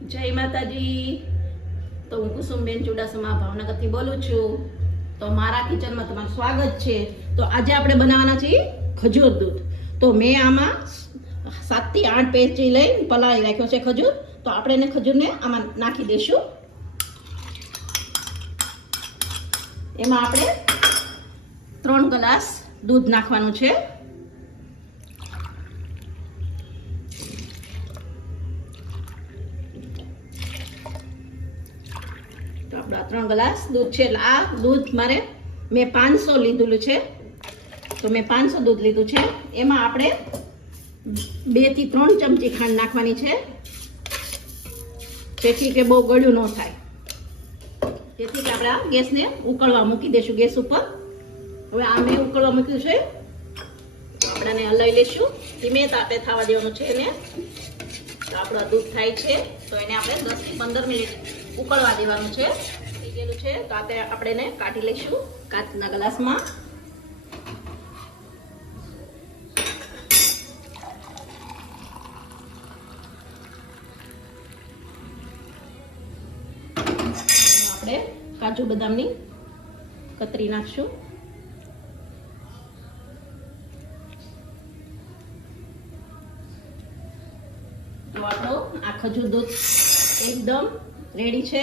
જય માતાજી। તો હું કુસુમબેન ચુડાસમા ભાવનગરથી બોલું છું। તો મારા કિચનમાં તમારું સ્વાગત છે। તો આજે આપણે બનાવવાના છીએ ખજૂર દૂધ। તો મેં આમાં 7 થી 8 પેજી લઈને પલાળી રાખ્યો છે ખજૂર। તો આપણે એને ખજૂરને આમાં નાખી દઈશું। એમાં આપણે 3 ગ્લાસ દૂધ નાખવાનું છે। તો આપણા 3 ગ્લાસ દૂધ છે। એટલે આ દૂધ મારે મેં 500 લીધેલું છે। તો મેં 500 દૂધ લીધું છે। એમાં આપણે 2 થી 3 ચમચી ખાંડ નાખવાની છે, જેથી કે બહુ ગળ્યું ન થાય। જેથી કે આપણે આ ગેસને ઉકળવા મૂકી દઈશું ગેસ ઉપર। હવે આ મેં ઉકળવા મૂક્યું છે, આપણે આને હલાવી લઈશું। ધીમે તાપે થવા દેવાનું છે એને। તો આપણું દૂધ થાય છે, તો એને આપણે 10 થી 15 મિનિટ ઉકળવા દેવાનું છે। થઈ ગયેલું છે, તો આપણે એને કાઢી લઈશું કાચના ગ્લાસમાં। આપણે કાજુ બદામની કતરી નાખશું। તો આપણો આ ખજૂર દૂધ એકદમ રેડી છે।